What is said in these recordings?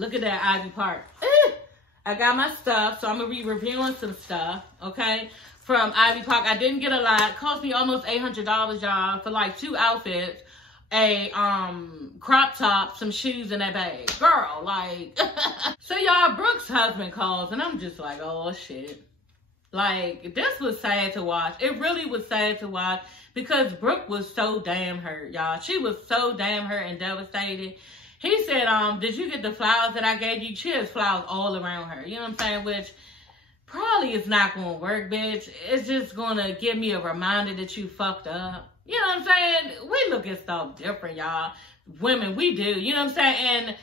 Look at that Ivy Park. I got my stuff, so I'm going to be reviewing some stuff, okay, from Ivy Park. I didn't get a lot. It cost me almost $800, y'all, for like 2 outfits, a crop top, some shoes, and that bag. Girl, like, so y'all, Brooke's husband calls, and I'm just like, oh, shit. Like, this was sad to watch. It really was sad to watch because Brooke was so damn hurt, y'all. She was so damn hurt and devastated. He said, did you get the flowers that I gave you? She has flowers all around her. You know what I'm saying? Which probably is not going to work, bitch. It's just going to give me a reminder that you fucked up. You know what I'm saying? We look at stuff different, y'all. Women, we do. You know what I'm saying? And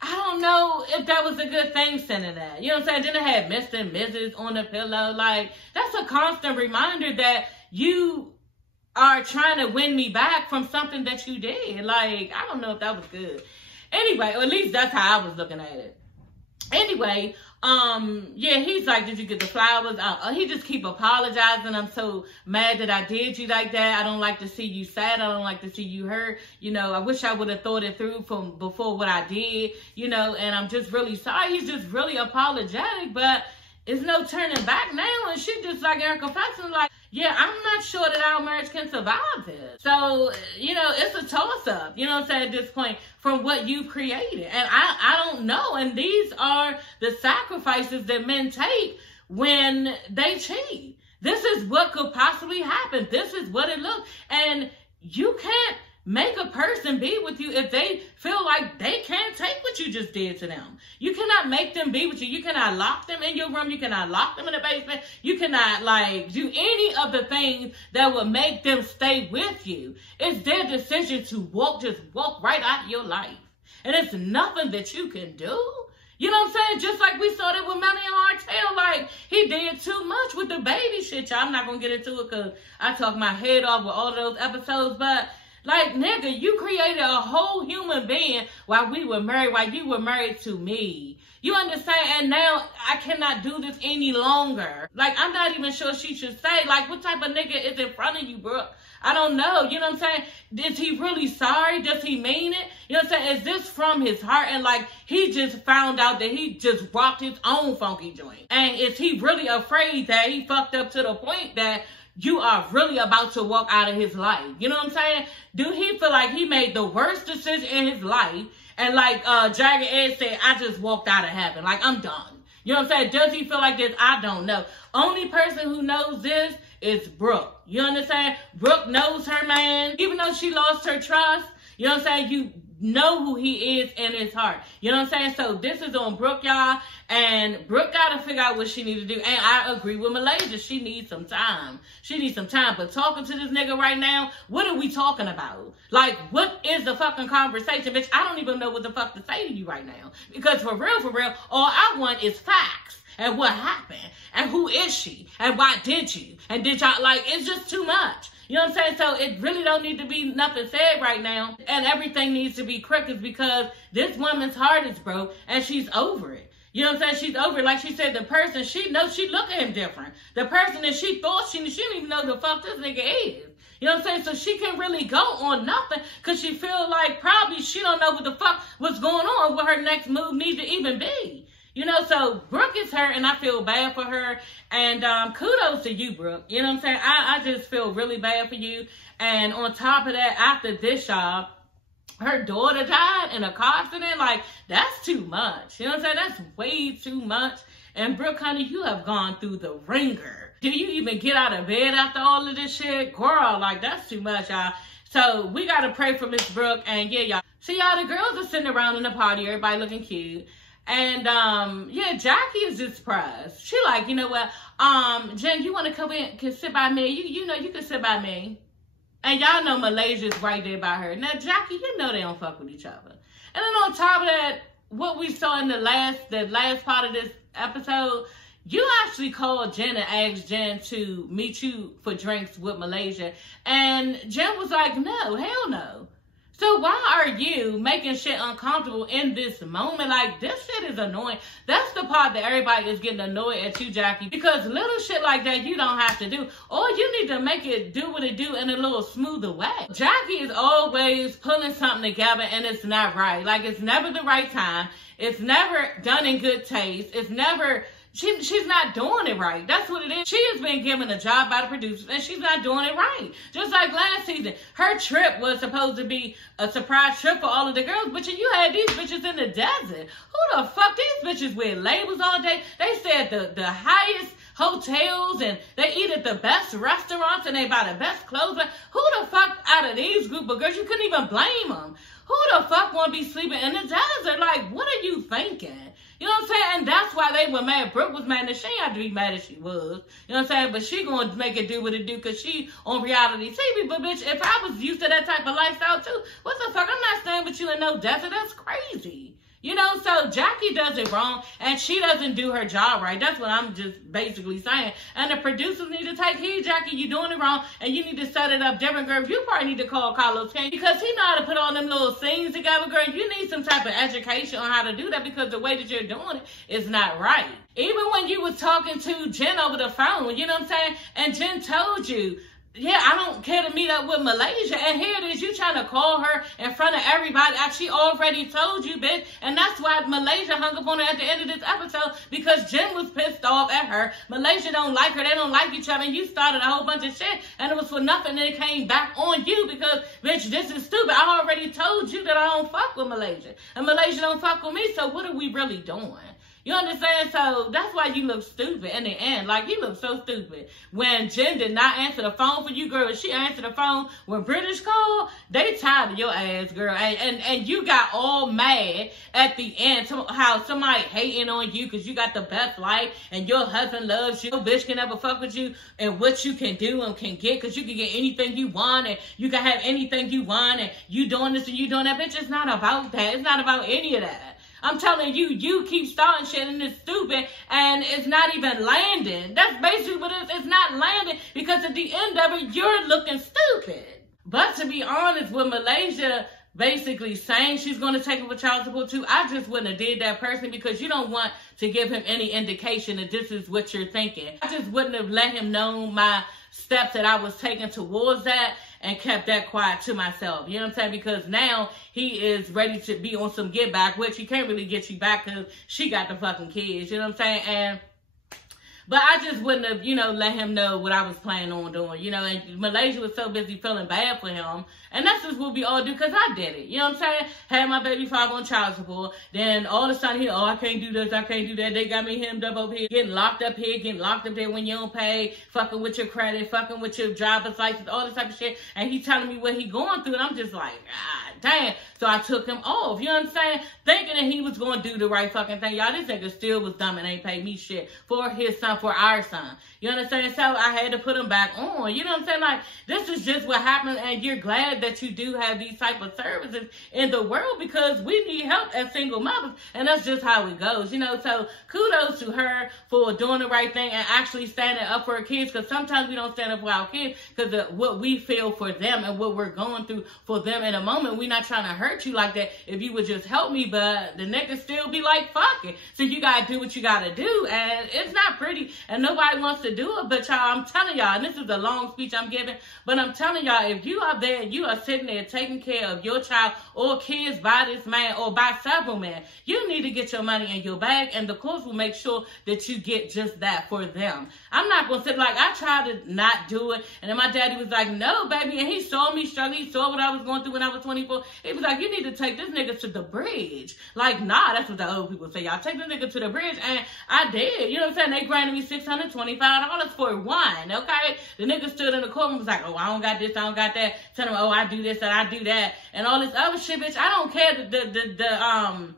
I don't know if that was a good thing sending that. You know what I'm saying? Then it had Mr. and Mrs. on the pillow. Like, that's a constant reminder that you are trying to win me back from something that you did. Like, I don't know if that was good. Anyway, or at least that's how I was looking at it. Anyway, yeah, he's like, did you get the flowers? He just keep apologizing. I'm so mad that I did you like that. I don't like to see you sad. I don't like to see you hurt. You know, I wish I would have thought it through from before what I did, you know, and I'm just really sorry. He's just really apologetic, but it's no turning back now. And she just like, Erica confessing, like, yeah, I'm not sure that our marriage can survive this. So, you know, it's a toss-up, you know what I'm saying, at this point, from what you created. And I don't know. And these are the sacrifices that men take when they cheat. This is what could possibly happen. This is what it looks. And you can't make a person be with you if they feel like they can't take what you just did to them. You cannot make them be with you. You cannot lock them in your room. You cannot lock them in the basement. You cannot, like, do any of the things that would make them stay with you. It's their decision to just walk right out of your life. And it's nothing that you can do. You know what I'm saying? Just like we saw that with Melanie Hartel, like, he did too much with the baby shit. Y'all, I'm not going to get into it because I talk my head off with all of those episodes, but like, nigga, you created a whole human being while we were married, while you were married to me. You understand? And now I cannot do this any longer. Like, I'm not even sure she should say, like, what type of nigga is in front of you, Brooke? I don't know. You know what I'm saying? Is he really sorry? Does he mean it? You know what I'm saying? Is this from his heart? And like, he just found out that he just rocked his own funky joint. And is he really afraid that he fucked up to the point that you are really about to walk out of his life? You know what I'm saying? Do he feel like he made the worst decision in his life? And like Jagged Edge said, I just walked out of heaven. Like, I'm done. You know what I'm saying? Does he feel like this? I don't know. Only person who knows this is Brooke. You understand? Brooke knows her man. Even though she lost her trust, you know what I'm saying? You know who he is in his heart. You know what I'm saying? So this is on Brooke, y'all. And Brooke got to figure out what she needs to do. And I agree with Malaysia. She needs some time. She needs some time. But talking to this nigga right now, what are we talking about? Like, what is the fucking conversation? Bitch, I don't even know what the fuck to say to you right now. Because for real, all I want is facts. And what happened? And who is she? And why did you? And did y'all, like, it's just too much. You know what I'm saying? So it really don't need to be nothing said right now. And everything needs to be crickets because this woman's heart is broke and she's over it. You know what I'm saying? She's over it. Like she said, the person, she knows she look at him different. The person that she thought she didn't even know the fuck this nigga is. You know what I'm saying? So she can really go on nothing because she feel like probably she don't know what the fuck what's going on, what her next move needs to even be. You know, so Brooke is hurt and I feel bad for her. And kudos to you, Brooke. You know what I'm saying? I just feel really bad for you. And on top of that, after this job, her daughter died in a car accident. Like, that's too much. You know what I'm saying? That's way too much. And Brooke, honey, you have gone through the ringer. Do you even get out of bed after all of this shit? Girl, like, that's too much, y'all. So we got to pray for Miss Brooke. And yeah, y'all. So y'all, the girls are sitting around in the party. Everybody looking cute. And, yeah, Jackie is just surprised. She like, you know what, Jen, you want to come in, can sit by me? You know, you can sit by me. And y'all know Malaysia's right there by her. Now, Jackie, you know they don't fuck with each other. And then on top of that, what we saw in the last part of this episode, you actually called Jen and asked Jen to meet you for drinks with Malaysia. And Jen was like, no, hell no. So why are you making shit uncomfortable in this moment? Like, this shit is annoying. That's the part that everybody is getting annoyed at you, Jackie. Because little shit like that, you don't have to do. Or you need to make it do what it do in a little smoother way. Jackie is always pulling something together and it's not right. Like, it's never the right time. It's never done in good taste. It's never... She's not doing it right. That's what it is. She has been given a job by the producers, and she's not doing it right. Just like last season, her trip was supposed to be a surprise trip for all of the girls, but you had these bitches in the desert. Who the fuck these bitches wear labels all day? They stay at the highest hotels, and they eat at the best restaurants, and they buy the best clothes. But who the fuck out of these group of girls? You couldn't even blame them. Who the fuck want to be sleeping in the desert? Like, what are you thinking? You know what I'm saying? And that's why they were mad. Brooke was mad, and she had to be mad as she was. You know what I'm saying? But she gonna make it do what it do because she on reality TV. But bitch, if I was used to that type of lifestyle too, what the fuck? I'm not staying with you in no desert. That's crazy. You know, so Jackie does it wrong, and she doesn't do her job right. That's what I'm just basically saying. And the producers need to take heed, Jackie, you doing it wrong, and you need to set it up different, girl. You probably need to call Carlos King, because he know how to put all them little scenes together, girl. You need some type of education on how to do that, because the way that you're doing it is not right. Even when you was talking to Jen over the phone, you know what I'm saying? And Jen told you, yeah, I don't care to meet up with Malaysia. And here it is, you trying to call her in front of everybody. She already told you, bitch. And that's why Malaysia hung up on her at the end of this episode, because Jen was pissed off at her. Malaysia don't like her. They don't like each other. And you started a whole bunch of shit, and it was for nothing. And it came back on you because, bitch, this is stupid. I already told you that I don't fuck with Malaysia. And Malaysia don't fuck with me. So what are we really doing? You understand? So that's why you look stupid in the end. Like, you look so stupid. When Jen did not answer the phone for you, girl, she answered the phone when British called, they tired of your ass, girl. And you got all mad at the end how somebody hating on you because you got the best life and your husband loves you. No bitch can ever fuck with you and what you can do and can get, because you can get anything you want and you can have anything you want and you doing this and you doing that. Bitch, it's not about that. It's not about any of that. I'm telling you, you keep starting shit and it's stupid and it's not even landing. That's basically what it is. It's not landing because at the end of it, you're looking stupid. But to be honest, with Malaysia basically saying she's going to take him for child support too, I just wouldn't have did that personally, because you don't want to give him any indication that this is what you're thinking. I just wouldn't have let him know my steps that I was taking towards that and kept that quiet to myself. You know what I'm saying? Because now he is ready to be on some get back, which he can't really get you back because she got the fucking kids. You know what I'm saying? But I just wouldn't have, you know, let him know what I was planning on doing, you know, and Malaysia was so busy feeling bad for him. And that's just what we all do, because I did it. You know what I'm saying? Had my baby father on child support. Then all of a sudden, oh, I can't do this, I can't do that. They got me hemmed up over here, getting locked up here, getting locked up there when you don't pay, fucking with your credit, fucking with your driver's license, all this type of shit. And he telling me what he going through, and I'm just like, God damn. So I took him off, you know what I'm saying? Thinking that he was going to do the right fucking thing. Y'all, this nigga still was dumb and ain't paid me shit for his son, for our son. You understand? So I had to put him back on. You know what I'm saying? Like, this is just what happened, and you're glad that you do have these type of services in the world, because we need help as single mothers, and that's just how it goes, you know? So kudos to her for doing the right thing and actually standing up for her kids, because sometimes we don't stand up for our kids because of what we feel for them and what we're going through for them in a moment. We're not trying to hurt you like that if you would just help me, but the nigga still be like, fuck it. So you gotta do what you gotta do, and it's not pretty, and nobody wants to do it. But y'all, I'm telling y'all, and this is a long speech I'm giving, but I'm telling y'all, if you are there and you are sitting there taking care of your child or kids by this man or by several men, you need to get your money in your bag, and the courts will make sure that you get just that for them. I'm not going to sit like, I tried to not do it, and then my daddy was like, no, baby, and he saw me struggling, he saw what I was going through when I was 24. He was like, you need to take this nigga to the bridge. Like, nah, that's what the old people say, y'all. Take this nigga to the bridge, and I did. You know what I'm saying? They granted me $625 for one, okay? The nigga stood in the courtroom and was like, oh, I don't got this, I don't got that. Tell him, oh, I do this and I do that, and all this other shit, bitch. I don't care. The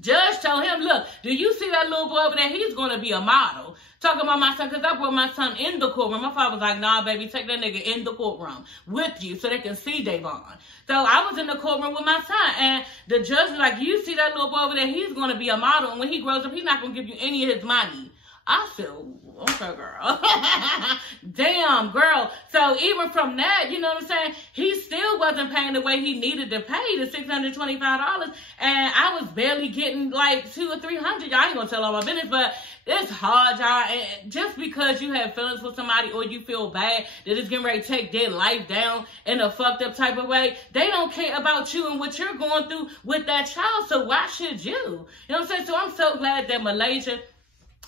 judge told him, look, do you see that little boy over there? He's going to be a model. Talking about my son, because I brought my son in the courtroom. My father was like, nah, baby, take that nigga in the courtroom with you so they can see Davon. So I was in the courtroom with my son, and the judge was like, you see that little boy over there? He's going to be a model, and when he grows up, he's not going to give you any of his money. I said, okay, girl. Damn, girl. So even from that, you know what I'm saying? He still wasn't paying the way he needed to pay, the $625. And I was barely getting like $200 or $300. Y'all ain't gonna tell all my business, but It's hard, y'all. And just because you have feelings for somebody or you feel bad that it's getting ready to take their life down in a fucked up type of way, they don't care about you and what you're going through with that child. So why should you? You know what I'm saying? So I'm so glad that Malaysia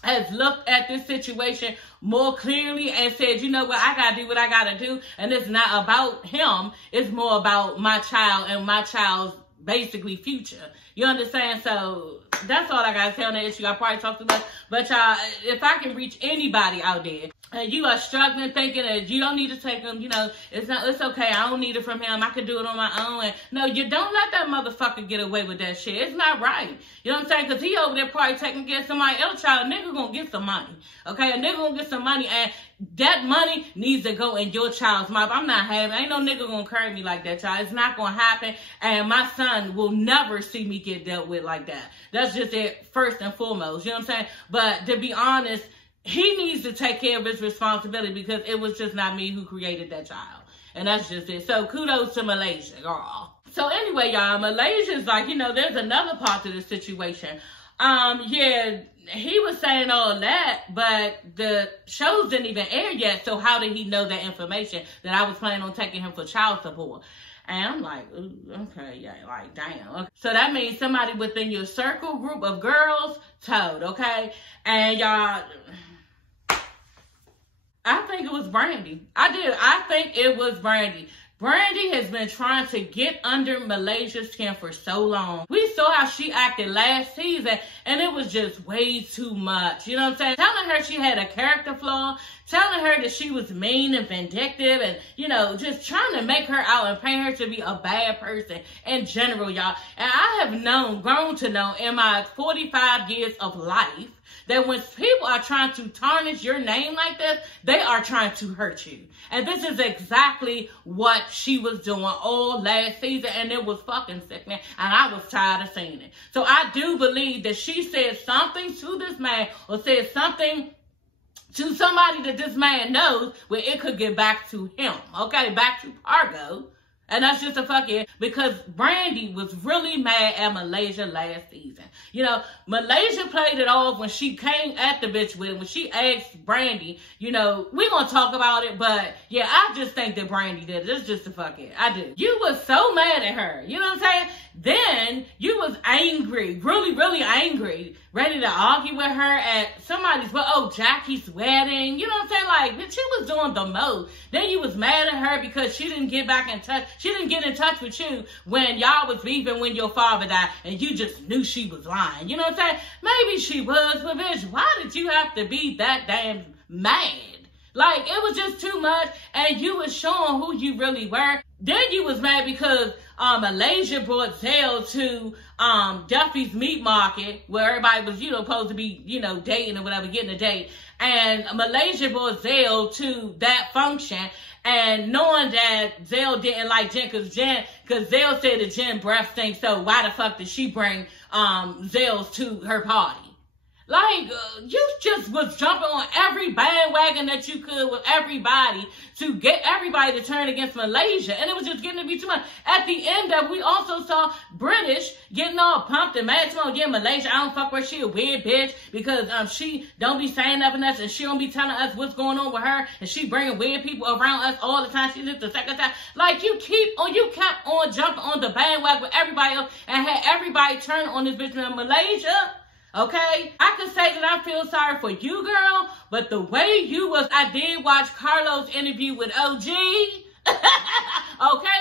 has looked at this situation more clearly and said, you know what, I gotta do what I gotta do. And it's not about him. It's more about my child and my child's basically future. You understand? So that's all I gotta say on that issue. I probably talked too much, but y'all, if I can reach anybody out there and you are struggling thinking that you don't need to take him, you know, it's okay, I don't need it from him, I can do it on my own. And no, you don't let that motherfucker get away with that shit. It's not right. You know what I'm saying? Because he over there probably taking care of somebody else's child. A nigga gonna get some money. Okay? A nigga gonna get some money, and that money needs to go in your child's mouth. I'm not having, ain't no nigga gonna carry me like that, child. It's not gonna happen, and my son will never see me get dealt with like that. That's just it, first and foremost. You know what I'm saying? But to be honest, he needs to take care of his responsibility because it was just not me who created that child. And that's just it. So kudos to Malaysia, girl. So anyway, y'all, Malaysia's like, you know, there's another part to the situation. Yeah, he was saying all that, but the shows didn't even air yet. So how did he know that information that I was planning on taking him for child support? And I'm like, ooh, okay, yeah, like, damn. Okay. So that means somebody within your circle group of girls told, okay? And y'all, I think it was Brandy. I think it was Brandy. Brandy has been trying to get under Malaysia's skin for so long. We saw how she acted last season, and it was just way too much. You know what I'm saying? Telling her she had a character flaw, telling her that she was mean and vindictive, and, you know, just trying to make her out and paint her to be a bad person in general, y'all. And I have grown to know in my 45 years of life, that when people are trying to tarnish your name like this, they are trying to hurt you. And this is exactly what she was doing all last season, and it was fucking sick, man. And I was tired of seeing it. So I do believe that she said something to this man, or said something to somebody that this man knows, where it could get back to him, okay? Back to Pargo. And that's just a fucking, because Brandy was really mad at Malaysia last season. You know, Malaysia played it off when she came at the bitch with it. When she asked Brandy, you know, we're going to talk about it. But, yeah, I just think that Brandy did it. It's just a fucking, I do. You was so mad at her. You know what I'm saying? Then you was angry, really, really angry, ready to argue with her at somebody's, Jackie's wedding. You know what I'm saying? Like, she was doing the most. Then you was mad at her because she didn't get back in touch. She didn't get in touch with you when y'all was beefing when your father died, and you just knew she was lying. You know what I'm saying? Maybe she was, but bitch, why did you have to be that damn mad? Like, it was just too much, and you was showing who you really were. Then you was mad because Malaysia brought Zell to Duffy's Meat Market, where everybody was, you know, supposed to be, you know, dating or whatever, getting a date. And Malaysia brought Zell to that function, and knowing that Zell didn't like Jen, because Zell said that Jen breath stinks, so why the fuck did she bring Zell's to her party? Like, you just was jumping on every bandwagon that you could with everybody to get everybody to turn against Malaysia. And it was just getting to be too much. At the end of it, we also saw British getting all pumped and mad. Yeah, Malaysia, I don't fuck with her. She a weird bitch because she don't be saying nothing else, and she don't be telling us what's going on with her, and she bringing weird people around us all the time. She's just the second time. Like, you kept on jumping on the bandwagon with everybody else and had everybody turn on this bitch in Malaysia. Okay, I could say that I feel sorry for you, girl, but the way you was, I did watch Carlos' interview with OG. Okay,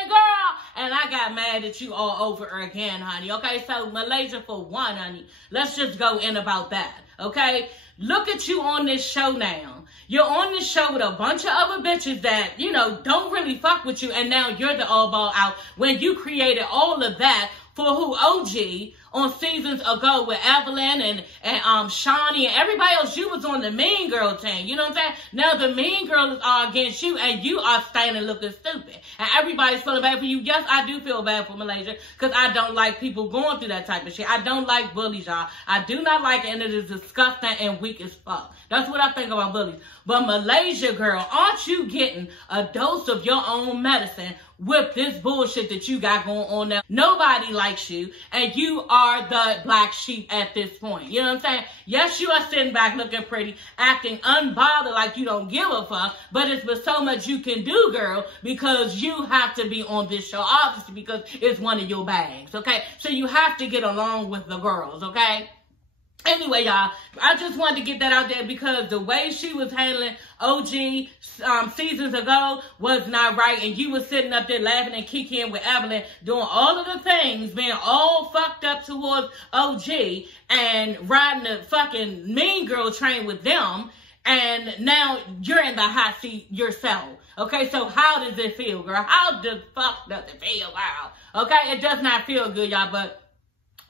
girl, and I got mad at you all over again, honey. Okay, so Malaysia for one, honey. Let's just go in about that. Okay, look at you on this show now. You're on this show with a bunch of other bitches that, you know, don't really fuck with you, and now you're the all ball out when you created all of that for who? OG on seasons ago with Evelyn and Shawnee and everybody else. You was on the mean girl team. You know what I'm saying? Now the mean girls are against you, and you are standing looking stupid. And everybody's feeling bad for you. Yes, I do feel bad for Malaysia because I don't like people going through that type of shit. I don't like bullies, y'all. I do not like it, and it is disgusting and weak as fuck. That's what I think about bullies. But Malaysia, girl, aren't you getting a dose of your own medicine with this bullshit that you got going on now. Nobody likes you, and you are the black sheep at this point. You know what I'm saying? Yes, you are sitting back looking pretty, acting unbothered like you don't give a fuck, but it's but so much you can do, girl, because you have to be on this show, obviously, because it's one of your bags, okay? So you have to get along with the girls, okay? Anyway, y'all, I just wanted to get that out there because the way she was handling OG seasons ago was not right. And you was sitting up there laughing and kicking with Evelyn, doing all of the things, being all fucked up towards OG and riding the fucking mean girl train with them. And now you're in the hot seat yourself. Okay, so how does it feel, girl? How the fuck does it feel, girl? Okay, it does not feel good, y'all, but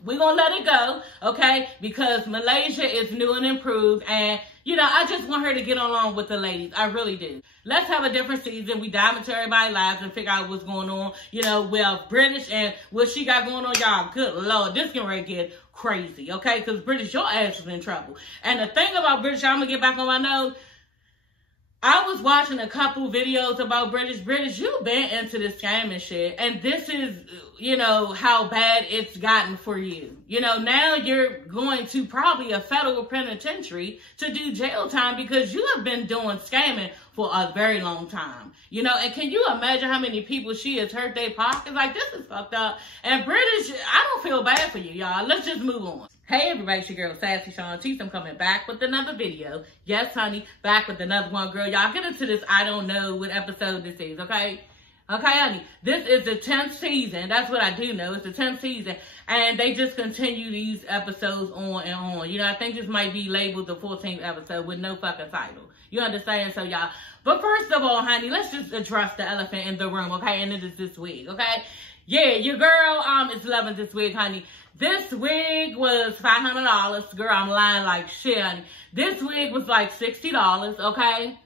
we're going to let it go, okay? Because Malaysia is new and improved. And, you know, I just want her to get along with the ladies. I really do. Let's have a different season. We dive into everybody's lives and figure out what's going on. You know, well, British and what she got going on, y'all. Good Lord, this can really get crazy, okay? Because British, your ass is in trouble. And the thing about British, I'm going to get back on my nose. I was watching a couple videos about British, you've been into this scam and shit. And this is, you know, how bad it's gotten for you. You know, now you're going to probably a federal penitentiary to do jail time because you have been doing scamming for a very long time. You know, and can you imagine how many people she has hurt their pockets? Like, this is fucked up. And British, I don't feel bad for you, y'all. Let's just move on. Hey everybody, it's your girl Sassy Shantice. I'm coming back with another video. Yes, honey, back with another one, girl. Y'all get into this. I don't know what episode this is, okay? Okay, honey. This is the 10th season. That's what I do know. It's the 10th season. And they just continue these episodes on and on. You know, I think this might be labeled the 14th episode with no fucking title. You understand? So, y'all. But first of all, honey, let's just address the elephant in the room, okay? And it is this wig, okay? Yeah, your girl is loving this wig, honey. This wig was $500. Girl, I'm lying like shit, honey. This wig was like $60, okay?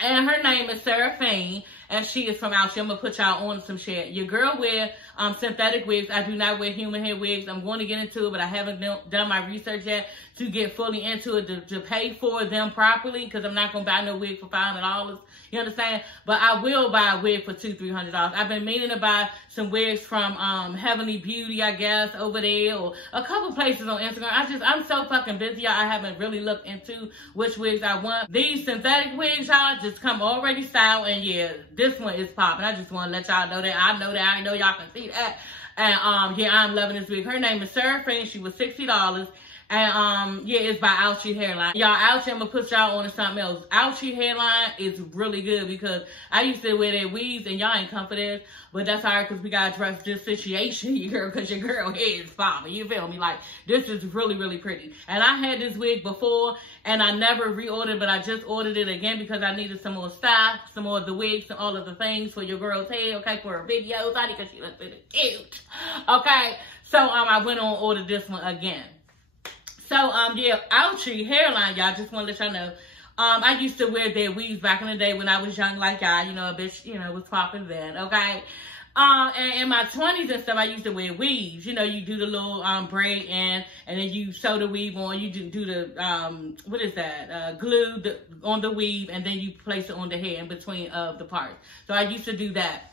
And her name is Seraphine, and she is from out here. I'm going to put y'all on some shit. Your girl wear synthetic wigs. I do not wear human hair wigs. I'm going to get into it, but I haven't done my research yet to get fully into it to pay for them properly, because I'm not going to buy no wig for $500. You understand? But I will buy a wig for $200-300. I've been meaning to buy some wigs from Heavenly Beauty, I guess, over there, or a couple places on Instagram. I'm so fucking busy, y'all. I haven't really looked into which wigs I want. These synthetic wigs, y'all, just come already styled, and yeah, this one is popping. I just want to let y'all know that. I know that. I know y'all can see that. And yeah, I'm loving this wig. Her name is Seraphine. She was $60. And, yeah, it's by Ouchie Hairline. Y'all, Ouchie, I'm gonna put y'all on to something else. Ouchie Hairline is really good because I used to wear their weaves and y'all ain't come for this. But that's all right because we gotta address this situation, you girl, because your girl head is popping. You feel me? Like, this is really, really pretty. And I had this wig before and I never reordered, but I just ordered it again because I needed some more style, some more of the wigs and all of the things for your girl's head, okay, for her videos, honey, because she looks really cute. Okay, so I went on and ordered this one again. So, yeah, Ouchie Hairline, y'all, just want to let y'all know. I used to wear their weaves back in the day when I was young like y'all. You know, a bitch, you know, was popping then, okay? And in my 20s and stuff, I used to wear weaves. You know, you do the little braid in, and then you sew the weave on. You do the, what is that? Glue on the weave, and then you place it on the hair in between of the parts. So I used to do that.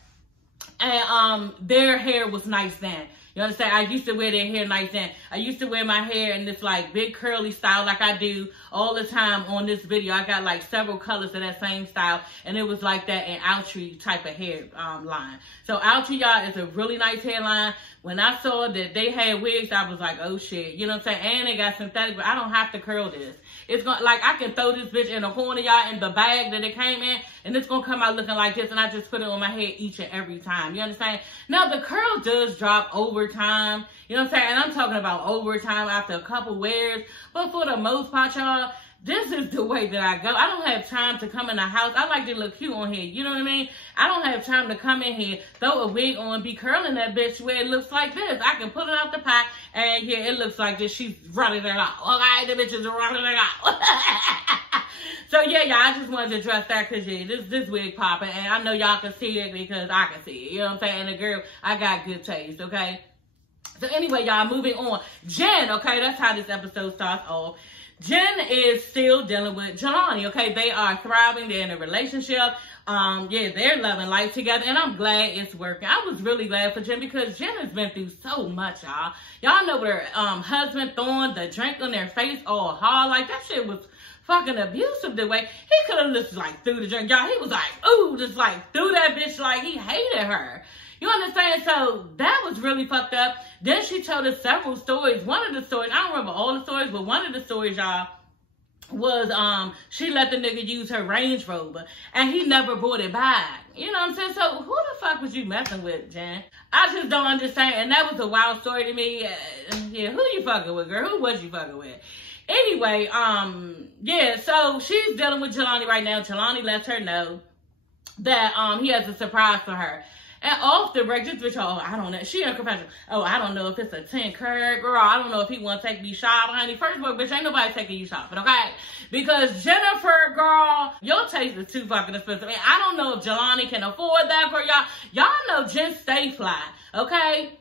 And their hair was nice then. You understand? I used to wear their hair nice then. I used to wear my hair in this like big curly style like I do all the time on this video. I got like several colors of that same style, and it was like that in Ouchie type of hair line. So Ouchie, y'all, is a really nice hairline. When I saw that they had wigs, I was like, oh shit. You know what I'm saying? And they got synthetic, but I don't have to curl this. It's going like I can throw this bitch in the corner, y'all, in the bag that it came in, and it's gonna come out looking like this, and I just put it on my head each and every time. You understand? Now the curl does drop over time. You know what I'm saying? And I'm talking about over time after a couple wears. But for the most part, y'all, this is the way that I go. I don't have time to come in the house. I like to look cute on here. You know what I mean? I don't have time to come in here, throw a wig on, be curling that bitch where it looks like this. I can pull it out the pot, and yeah, it looks like this. She's running it out. Okay, the bitch is running it out. So yeah, y'all, I just wanted to address that because yeah, this wig popping, and I know y'all can see it because I can see it. You know what I'm saying? And the girl, I got good taste, okay? So anyway, y'all, moving on. Jen, okay, that's how this episode starts off. Jen is still dealing with Jelani, okay? They are thriving. They're in a relationship. Yeah, they're loving life together, and I'm glad it's working. I was really glad for Jen because Jen has been through so much, y'all. Y'all know her husband throwing the drink on their face all hard. Like, that shit was fucking abusive the way. He could have just, like, threw the drink. Y'all, he was like, ooh, just, like, threw that bitch like he hated her. You understand? So that was really fucked up. Then she told us several stories. One of the stories, I don't remember all the stories, but one of the stories, y'all, was she let the nigga use her Range Rover and he never brought it back. You know what I'm saying? So who the fuck was you messing with, Jen? I just don't understand. And that was a wild story to me. Yeah, who you fucking with, girl? Who was you fucking with? Anyway, yeah, so she's dealing with Jelani right now. Jelani lets her know that he has a surprise for her. And off the break, just bitch, oh, I don't know. She in a confession. Oh, I don't know if it's a 10-carat, girl. I don't know if he want to take me shopping, honey. First of all, bitch, ain't nobody taking you shopping, okay? Because Jennifer, girl, your taste is too fucking expensive. And I don't know if Jelani can afford that, girl. Y'all know Jen stay fly, okay?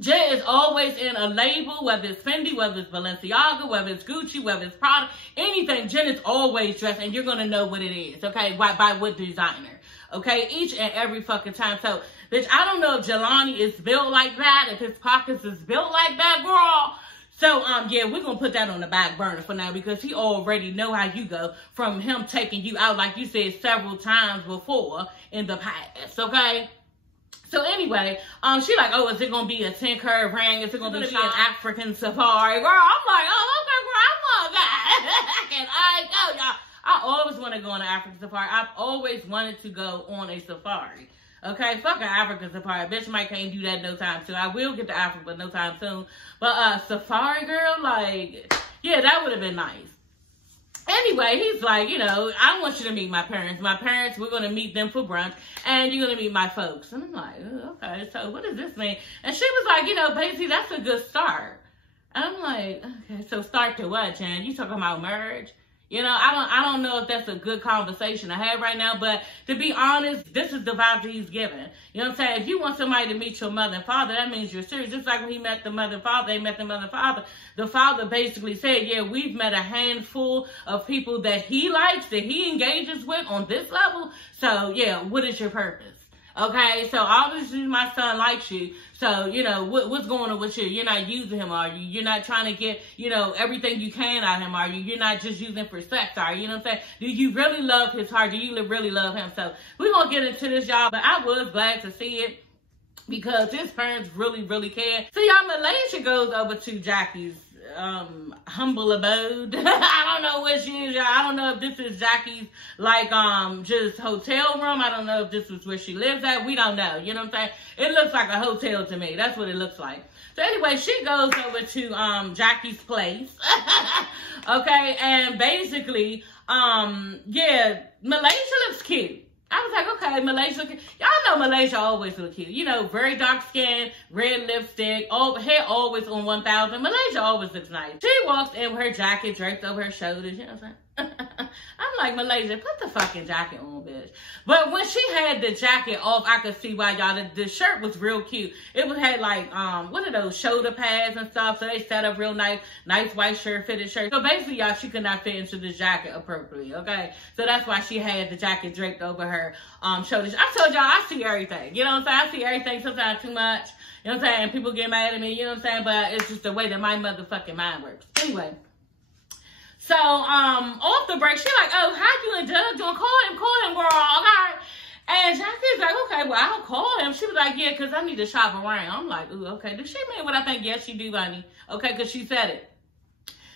Jen is always in a label, whether it's Fendi, whether it's Balenciaga, whether it's Gucci, whether it's Prada, anything. Jen is always dressed, and you're going to know what it is, okay? By what designer. Okay, each and every fucking time. So, bitch, I don't know if Jelani is built like that, if his pockets is built like that, girl. So, yeah, we're going to put that on the back burner for now because he already know how you go from him taking you out, like you said, several times before in the past, okay? So, anyway, she like, oh, is it going to be a 10-carat ring? Is it going to be an African safari? Girl, I'm like, oh, okay, girl, I want that. And I go, y'all. I always want to go on an African safari. I've always wanted to go on a safari. Okay, fuck an African safari. Bitch, Mike can't do that no time soon. I will get to Africa, but no time soon. But safari, girl, like, yeah, that would have been nice. Anyway, he's like, you know, I want you to meet my parents. My parents, we're going to meet them for brunch, and you're going to meet my folks. And I'm like, oh, okay, so what does this mean? And she was like, you know, basically, that's a good start. And I'm like, okay, so start to what, Jen? You talking about marriage? You know, I don't know if that's a good conversation to have right now, but to be honest, this is the vibe that he's giving. You know what I'm saying? If you want somebody to meet your mother and father, that means you're serious. Just like when he met the mother and father, they met the mother and father. The father basically said, yeah, we've met a handful of people that he likes, that he engages with on this level. So, yeah, what is your purpose? Okay, so obviously my son likes you. So, you know, what's going on with you? You're not using him, are you? You're not trying to get, you know, everything you can out of him, are you? You're not just using him for sex, are you? You know what I'm saying? Do you really love his heart? Do you really love him? So, we're going to get into this, y'all. But I was glad to see it because his parents really care. So, y'all, Malaysia goes over to Jackie's humble abode. I don't know what she is, y'all. I don't know if this is Jackie's, like, just hotel room. I don't know if this is where she lives at. We don't know. You know what I'm saying? It looks like a hotel to me. That's what it looks like. So, anyway, she goes over to, Jackie's place. Okay, and basically, yeah, Malaysia looks cute. I was like, okay, Malaysia. Y'all know Malaysia always look cute. You know, very dark skin, red lipstick, hair always on 1,000. Malaysia always looks nice. She walks in with her jacket draped over her shoulders. You know what I'm saying? I'm like, Malaysia, put the fucking jacket on, bitch. But when she had the jacket off, I could see why, y'all. The shirt was real cute. It had like, what are those, shoulder pads and stuff. So they set up real nice white shirt, fitted shirt. So basically, y'all, she could not fit into the jacket appropriately, okay? So that's why she had the jacket draped over her shoulders. I told y'all, I see everything. You know what I'm saying? I see everything sometimes too much. You know what I'm saying? People get mad at me, you know what I'm saying? But it's just the way that my motherfucking mind works. Anyway. So, off the break, she like, oh, how you and Judge doing? Call him, girl, okay? And Jackie's like, okay, well, I'll call him. She was like, yeah, because I need to shop around. I'm like, ooh, okay. Does she mean what I think? Yes, she do, honey. Okay, because she said it.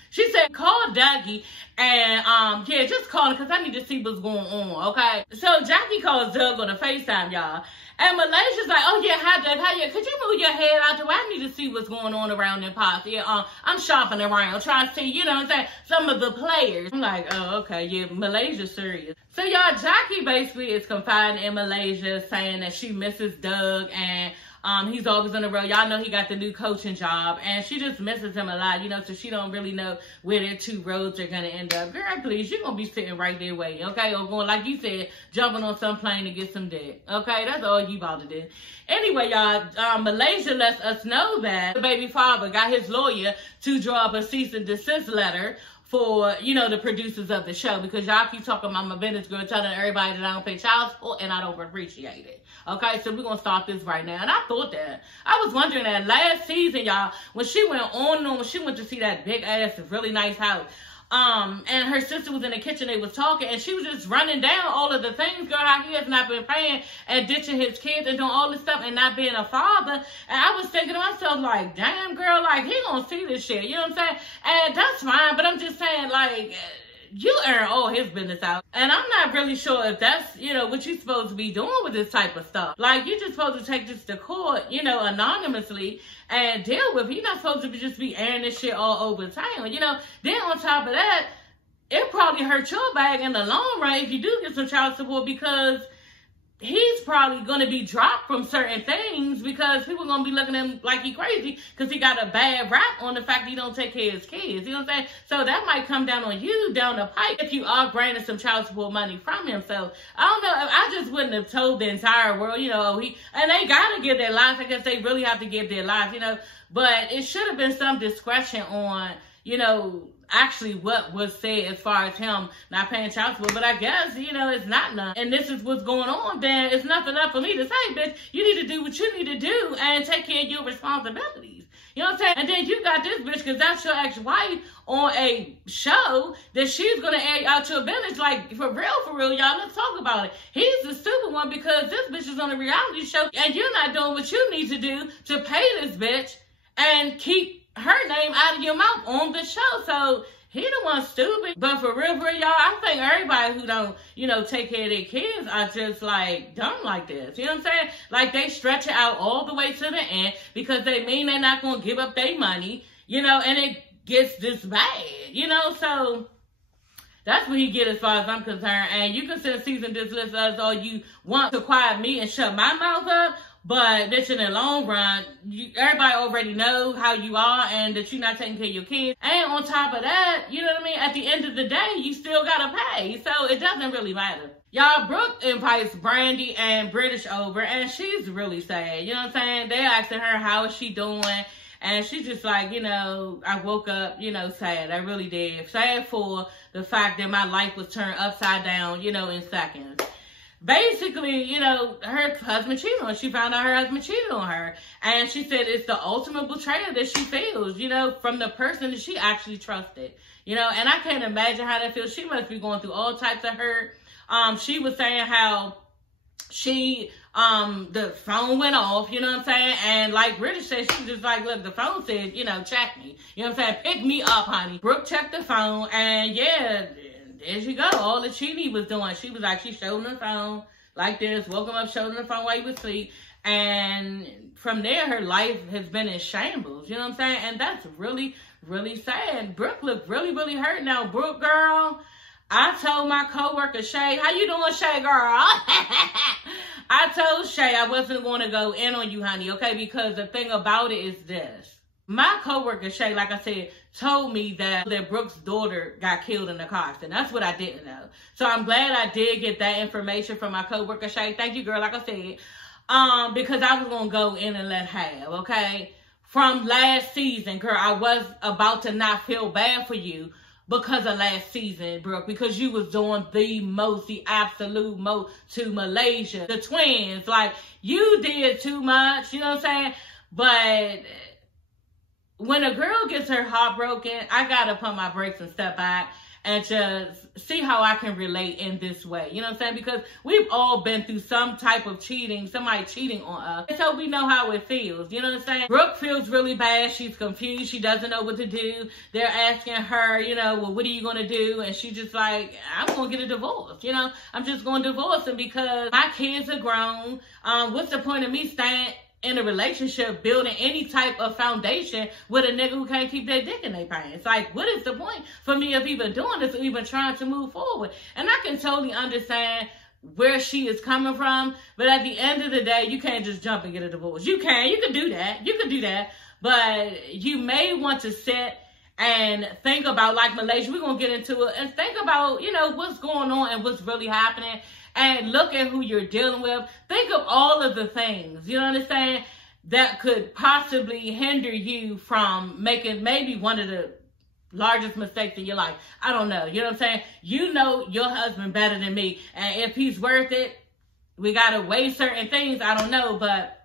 She said, call Dougie and, yeah, just call him because I need to see what's going on, okay? So, Jackie calls Doug on the FaceTime, y'all. And Malaysia's like, oh, yeah, hi, Doug. Hi, yeah. Could you move your head out the way? I need to see what's going on around in Pops. Yeah, I'm shopping around, trying to see, you know what I'm saying, some of the players. I'm like, oh, okay, yeah, Malaysia's serious. So, y'all, Jackie basically is confiding in Malaysia, saying that she misses Doug and he's always on the road. Y'all know he got the new coaching job, and she just misses him a lot, you know, so she don't really know where their two roads are going to end up. Girl, please, you're going to be sitting right there waiting, okay? Or going, like you said, jumping on some plane to get some dick, okay? That's all you about to do. Anyway, y'all, Malaysia lets us know that the baby father got his lawyer to draw up a cease and desist letter for, you know, the producers of the show, because y'all keep talking about my business girl, telling everybody that I don't pay child support and I don't appreciate it. Okay, so we're going to start this right now. And I thought that. I was wondering that last season, y'all, when she went on and on, when she went to see that big ass, really nice house, and her sister was in the kitchen, they was talking, and she was just running down all of the things, girl, how he has not been paying and ditching his kids and doing all this stuff and not being a father. And I was thinking to myself, like, damn, girl, like, he gonna see this shit, you know what I'm saying? And that's fine, but I'm just saying, like, you earn all his business out. And I'm not really sure if that's, you know, what you're supposed to be doing with this type of stuff. Like, you're just supposed to take this to court, you know, anonymously and deal with it. You're not supposed to just be airing this shit all over town, you know. Then on top of that, it probably hurt your bag in the long run if you do get some child support, because he's probably going to be dropped from certain things because people are going to be looking at him like he crazy because he got a bad rap on the fact that he don't take care of his kids. You know what I'm saying? So that might come down on you down the pipe if you are granted some child support money from him. So I don't know. I just wouldn't have told the entire world, you know, and they got to give their lives. I guess they really have to give their lives, you know, but it should have been some discretion on, you know, actually what was said as far as him not paying child support. But I guess, you know, it's not none. And this is what's going on, then it's nothing up for me to say, bitch. You need to do what you need to do and take care of your responsibilities. You know what I'm saying? And then you got this bitch, because that's your ex-wife on a show that she's going to air out your business. Like, for real, y'all, let's talk about it. He's the stupid one because this bitch is on a reality show and you're not doing what you need to do to pay this bitch and keep her name out of your mouth on the show. So he the one stupid. But for real, y'all, I think everybody who don't, you know, take care of their kids are just like dumb like this. You know what I'm saying? Like, they stretch it out all the way to the end because they mean they're not going to give up their money, you know, and it gets this bad, you know. So that's what he get as far as I'm concerned. And you can send cease and desist us all you want to quiet me and shut my mouth up. But bitch, in the long run, everybody already know how you are and that you're not taking care of your kids. And on top of that, you know what I mean? At the end of the day, you still gotta pay. So it doesn't really matter. Y'all, Brooke invites Brandy and British over, and she's really sad. You know what I'm saying? They're asking her, how is she doing? And she's just like, you know, I woke up, you know, sad. I really did. Sad for the fact that my life was turned upside down, you know, in seconds. Basically, you know, her husband cheated on her. She found out her husband cheated on her. And she said it's the ultimate betrayal that she feels, you know, from the person that she actually trusted. You know, and I can't imagine how that feels. She must be going through all types of hurt. She was saying how she, the phone went off, you know what I'm saying? And like British said, she was just like, look, the phone said, you know, check me. You know what I'm saying? Pick me up, honey. Brooke checked the phone, and yeah, there she go. All the cheating he was doing. She was like, she showed him the phone like this, woke him up, showed him the phone while he was asleep. And from there, her life has been in shambles. You know what I'm saying? And that's really, really sad. Brooke looked really, really hurt. Now, Brooke, girl, I told my coworker, Shay, how you doing, Shay, girl? I told Shay I wasn't going to go in on you, honey, okay? Because the thing about it is this. My coworker, Shay, like I said, told me that Brooke's daughter got killed in a car accident. That's what I didn't know. So I'm glad I did get that information from my coworker, Shay. Thank you, girl, like I said. Because I was going to go in and let have, okay? From last season, girl, I was about to not feel bad for you because of last season, Brooke, because you was doing the absolute most to Malaysia. The twins, like, you did too much, you know what I'm saying? But when a girl gets her heart broken, I gotta put my brakes and step back and just see how I can relate in this way. You know what I'm saying? Because we've all been through some type of cheating, somebody cheating on us. And so we know how it feels. You know what I'm saying? Brooke feels really bad. She's confused. She doesn't know what to do. They're asking her, you know, well, what are you going to do? And she's just like, I'm going to get a divorce. You know, I'm just going to divorce him because my kids are grown. What's the point of me staying in a relationship, building any type of foundation with a nigga who can't keep their dick in their pants? Like, what is the point for me of even doing this or even trying to move forward? And I can totally understand where she is coming from, but at the end of the day, you can't just jump and get a divorce. You can do that, but you may want to sit and think about, like Malaysia, we're going to get into it, and think about, you know, what's going on and what's really happening. And look at who you're dealing with. Think of all of the things, you know what I'm saying, that could possibly hinder you from making maybe one of the largest mistakes in your life? I don't know. You know what I'm saying? You know your husband better than me. And if he's worth it, we got to weigh certain things. I don't know. But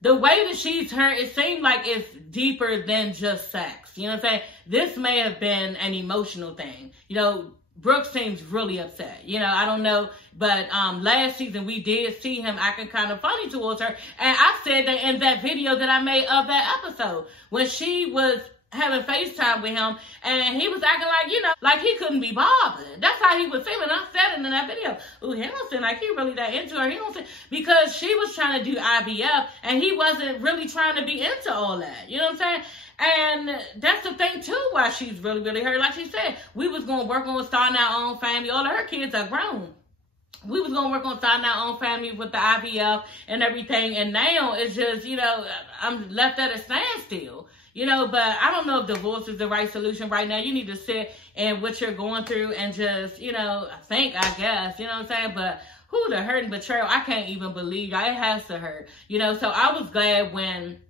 the way that she's hurt, it seemed like it's deeper than just sex. You know what I'm saying? This may have been an emotional thing. You know, Brooke seems really upset. You know, I don't know. But last season, we did see him acting kind of funny towards her. And I said that in that video that I made of that episode, when she was having FaceTime with him, and he was acting like, you know, like he couldn't be bothered. That's how he was feeling. I said it in that video. Ooh, he don't seem like he really that into her. He don't seem, because she was trying to do IVF, and he wasn't really trying to be into all that. You know what I'm saying? And that's the thing, too, why she's really, really hurt. Like she said, we was going to work on starting our own family. All of her kids are grown. We was going to work on starting our own family with the IVF and everything. And now it's just, you know, I'm left at a standstill. You know, but I don't know if divorce is the right solution right now. You need to sit and what you're going through and just, you know, think, I guess. You know what I'm saying? But who, the hurt and betrayal, I can't even believe. It has to hurt. You know, so I was glad when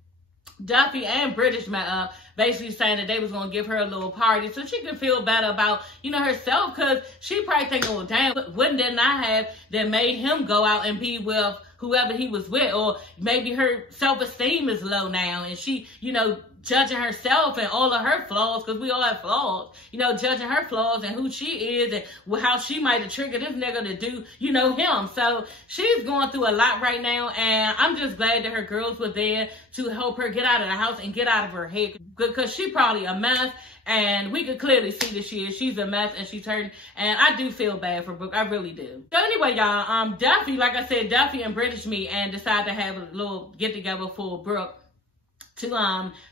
Duffy and British met up, basically saying that they was going to give her a little party so she could feel better about, you know, herself, because she probably thinking, well, damn, what didn't I have that made him go out and be with whoever he was with? Or maybe her self-esteem is low now, and she, you know, judging herself and all of her flaws, because we all have flaws, you know, judging her flaws and who she is and how she might have triggered this nigga to do, you know, him. So she's going through a lot right now, and I'm just glad that her girls were there to help her get out of the house and get out of her head, because she probably a mess, and we could clearly see that she's a mess and she's hurting, and I do feel bad for Brooke. I really do. So anyway, y'all, Duffy, like I said, Duffy and British meet and decide to have a little get together for Brooke to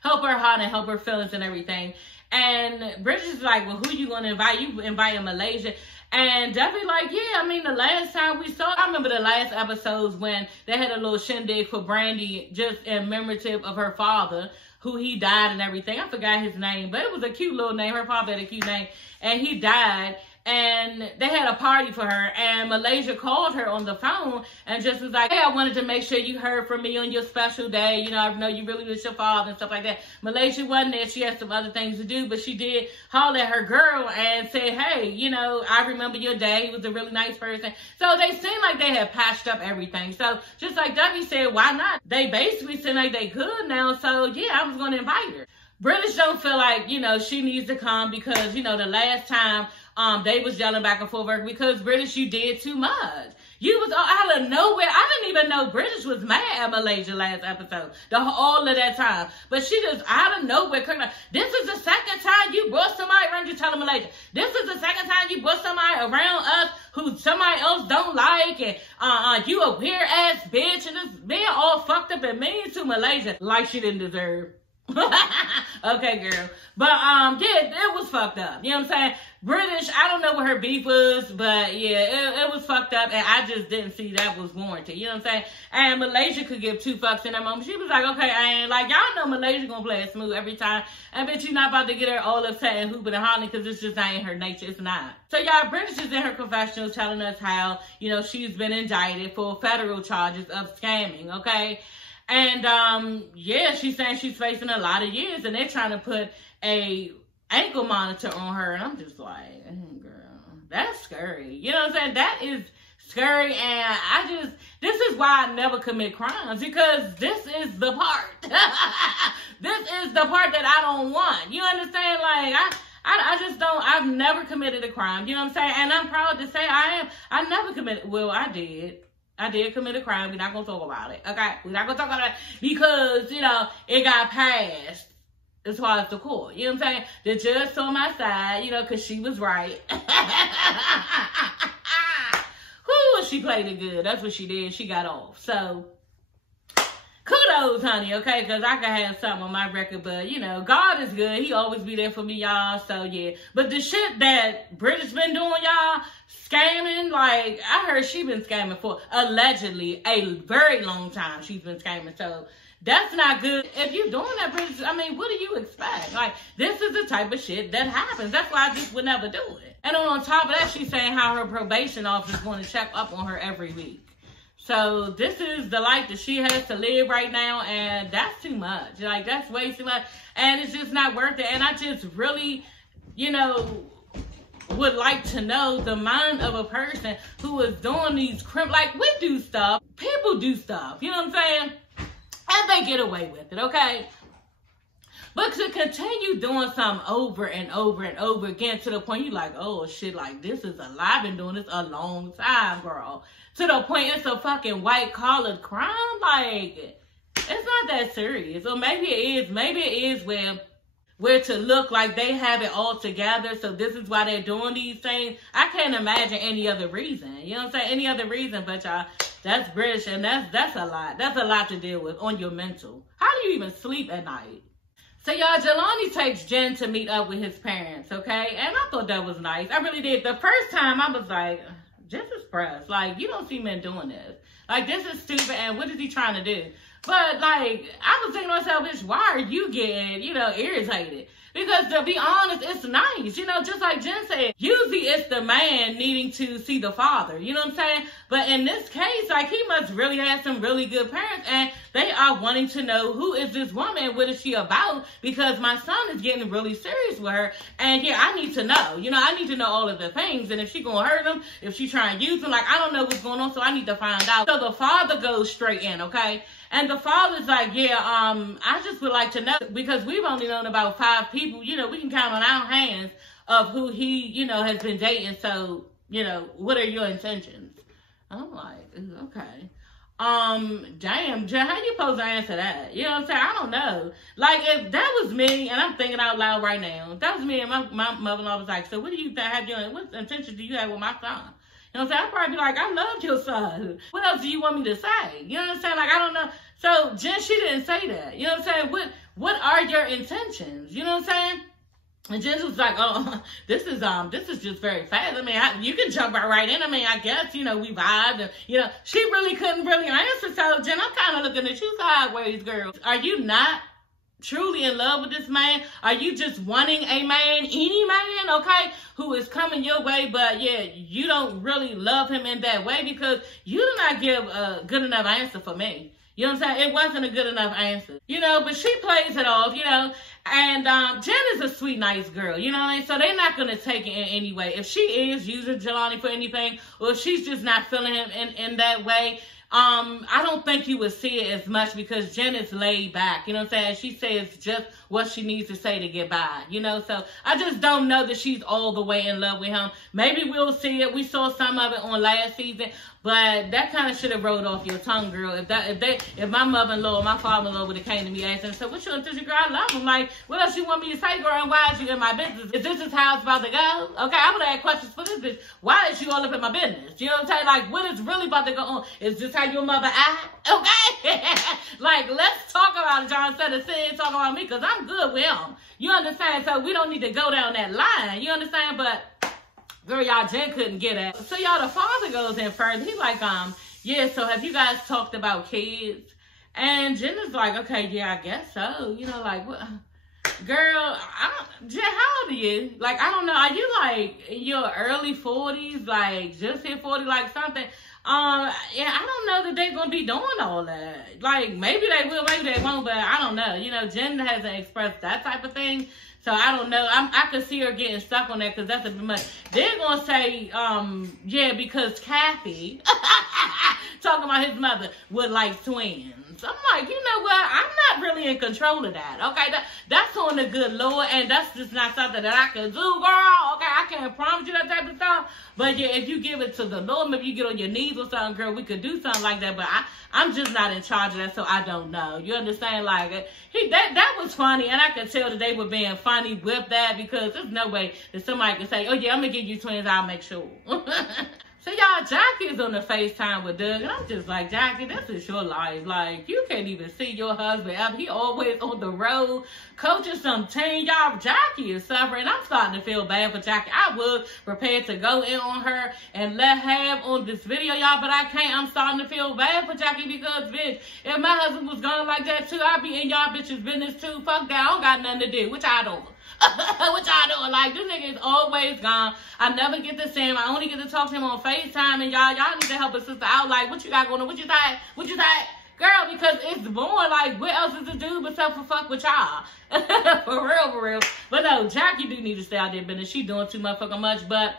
help her heart and help her feelings and everything. And British is like, well, who you going to invite? You inviting Malaysia. And Duffy like, yeah, I mean, the last time we saw, I remember the last episodes when they had a little shindig for Brandy, just in commemorative of her father, who he died and everything. I forgot his name, but it was a cute little name. Her father had a cute name, and he died. And they had a party for her, and Malaysia called her on the phone and just was like, hey, I wanted to make sure you heard from me on your special day. You know, I know you really miss your father and stuff like that. Malaysia wasn't there. She had some other things to do, but she did holler at her girl and say, hey, you know, I remember your dad. He was a really nice person. So they seemed like they had patched up everything. So just like Duffy said, why not? They basically seem like they could now. So yeah, I was going to invite her. British don't feel like, you know, she needs to come because, you know, the last time they was yelling back and forth because British, you did too much. You was out of nowhere. I didn't even know British was mad at Malaysia last episode. All of that time. But she just out of nowhere. This is the second time you brought somebody around you telling Malaysia. This is the second time you brought somebody around us who somebody else don't like. And you a weird ass bitch. And this being all fucked up and mean to Malaysia like she didn't deserve. Okay, girl. But, yeah, it was fucked up. You know what I'm saying? British, I don't know what her beef was, but yeah, it was fucked up, and I just didn't see that was warranted. You know what I'm saying? And Malaysia could give two fucks in that moment. She was like, okay, I ain't like, y'all know Malaysia gonna play it smooth every time. I bet you're not about to get her all upset and hooping and hollering because it's just not in her nature. It's not. So, y'all, British is in her confessional telling us how, you know, she's been indicted for federal charges of scamming, okay? And, yeah, she's saying she's facing a lot of years, and they're trying to put a ankle monitor on her, and I'm just like, girl, that's scary. You know what I'm saying? That is scary, and this is why I never commit crimes, because this is the part. This is the part that I don't want. You understand? Like, I just don't, I've never committed a crime. You know what I'm saying? And I'm proud to say I never committed, well, I did commit a crime. We're not going to talk about it. Okay? We're not going to talk about it because, you know, it got passed as far as the court. You know what I'm saying? The judge saw my side, you know, because she was right. Whew, she played it good. That's what she did. She got off. So, kudos, honey, okay? Because I could have something on my record, but, you know, God is good. He always be there for me, y'all. So, yeah. But the shit that British been doing, y'all, scamming, like, I heard she been scamming for, allegedly, a very long time. She's been scamming, so that's not good. If you're doing that, British, I mean, what do you expect? Like, this is the type of shit that happens. That's why I just would never do it. And on top of that, she's saying how her probation officer is going to check up on her every week. So this is the life that she has to live right now, and that's too much. Like, that's way too much, and it's just not worth it. And I just really, you know, would like to know the mind of a person who is doing these like, we do stuff, people do stuff, you know what I'm saying? And they get away with it, okay? But to continue doing something over and over and over again to the point you're like, oh shit, like this is a lie. I've been doing this a long time, girl. To the point it's a fucking white collar crime. Like, it's not that serious. Or maybe it is. Maybe it is where to look like they have it all together. So this is why they're doing these things. I can't imagine any other reason. You know what I'm saying? Any other reason, but y'all, that's British, and that's a lot. That's a lot to deal with on your mental. How do you even sleep at night? So y'all, Jelani takes Jen to meet up with his parents, okay? And I thought that was nice. I really did. The first time I was like, just express. Like, you don't see men doing this. Like, this is stupid, and what is he trying to do? But, like, I was thinking to myself, bitch, why are you getting, you know, irritated? Because, to be honest, it's nice. You know, just like Jen said, usually it's the man needing to see the father. You know what I'm saying? But in this case, like, he must really have some really good parents. And they are wanting to know, who is this woman? What is she about? Because my son is getting really serious with her. And, yeah, I need to know. You know, I need to know all of the things. And if she going to hurt him, if she trying to use him, like, I don't know what's going on. So I need to find out. So the father goes straight in, okay? And the father's like, yeah, I just would like to know, because we've only known about 5 people. You know, we can count on our hands of who he, you know, has been dating. So, you know, what are your intentions? I'm like, okay. Damn, Jen, how you supposed to answer that? You know what I'm saying? I don't know. Like, if that was me, and I'm thinking out loud right now, if that was me, and my mother-in-law was like, so what do you have doing? What intentions do you have with my son? You know what I'm saying? I'd probably be like, I love your son. What else do you want me to say? You know what I'm saying? Like, I don't know. So, Jen, she didn't say that. You know what I'm saying? What are your intentions? You know what I'm saying? And Jen was like, oh, this is just very fast. I mean, you can jump right in. I mean, I guess, you know, we vibed. And, you know, she really couldn't really answer. So, Jen, I'm kind of looking at you sideways, girl. Are you not truly in love with this man? Are you just wanting a man, any man, okay, who is coming your way, but yeah, you don't really love him in that way? Because you did not give a good enough answer for me. You know what I'm saying? It wasn't a good enough answer. You know, but she plays it off, you know. And Jen is a sweet, nice girl, you know what I mean? So they're not going to take it in any way. If she is using Jelani for anything, or if she's just not feeling him in that way, I don't think you would see it as much, because Jen is laid back. You know what I'm saying? She says just what she needs to say to get by, you know? So I just don't know that she's all the way in love with him. Maybe we'll see it. We saw some of it on last season, but that kind of should have rolled off your tongue, girl. If my mother-in-law or my father-in-law would have came to me asking, so what's your intention, girl? I love him. Like, what else you want me to say, girl? And why is you in my business? Is this how it's about to go? Okay, I would have had questions for this bitch. Why is you all up in my business? You know what I'm saying? Like, what is really about to go on? Is this how your mother act? Okay? Like, let's talk about it, y'all, instead of saying talk about me, because I'm good with him. You understand? So we don't need to go down that line. You understand? But girl, y'all, Jen couldn't get it. So y'all, the father goes in first. He's like, yeah, so have you guys talked about kids? And Jen is like, okay, yeah, I guess so. You know, like, what? Girl, Jen, how old are you? Like, I don't know. Are you like in your early 40s? Like, just hit 40, like something? Yeah, I don't know that they're going to be doing all that. Like, maybe they will, maybe they won't, but I don't know. You know, Jen hasn't expressed that type of thing. So I don't know. I could see her getting stuck on that, because that's a bit much. They're going to say, yeah, because Kathy, talking about his mother, would like twins. I'm like, you know what? I'm not really in control of that. Okay, that's on the good Lord, and that's just not something that I can do, girl. Okay, I can't promise you that type of stuff. But yeah, if you give it to the Lord, maybe you get on your knees or something, girl, we could do something like that. But I'm just not in charge of that, so I don't know. You understand? Like, that was funny, and I could tell that they were being funny with that, because there's no way that somebody can say, oh yeah, I'm gonna give you twins, I'll make sure. So y'all, Jackie is on the FaceTime with Doug, and I'm just like, Jackie, this is your life. Like, you can't even see your husband ever. He always on the road, coaching some team. Y'all, Jackie is suffering. I'm starting to feel bad for Jackie. I was prepared to go in on her and let her have on this video, y'all, but I can't. I'm starting to feel bad for Jackie, because, bitch, if my husband was gone like that, too, I'd be in y'all bitches' business, too. Fuck that. I don't got nothing to do. Which I don't. What y'all doing? Like, this nigga is always gone. I never get to see him. I only get to talk to him on FaceTime. And y'all need to help a sister out. Like, what you got going on? What you think? What you think? Girl, because it's boring. Like, what else is to do but self fuck with y'all? For real, for real. But no, Jackie do need to stay out there business. She doing too motherfucking much. But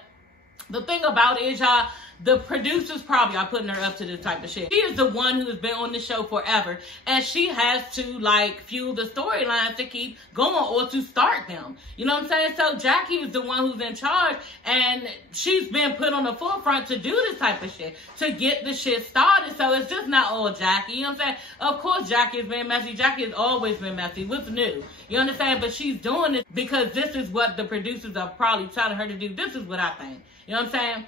the thing about it is, y'all, the producers probably are putting her up to this type of shit. She is the one who has been on the show forever. And she has to, like, fuel the storylines to keep going or to start them. You know what I'm saying? So Jackie is the one who's in charge. And she's been put on the forefront to do this type of shit. To get the shit started. So it's just not all Jackie. You know what I'm saying? Of course Jackie has been messy. Jackie has always been messy. What's new? You understand? But she's doing it because this is what the producers are probably telling her to do. This is what I think. You know what I'm saying?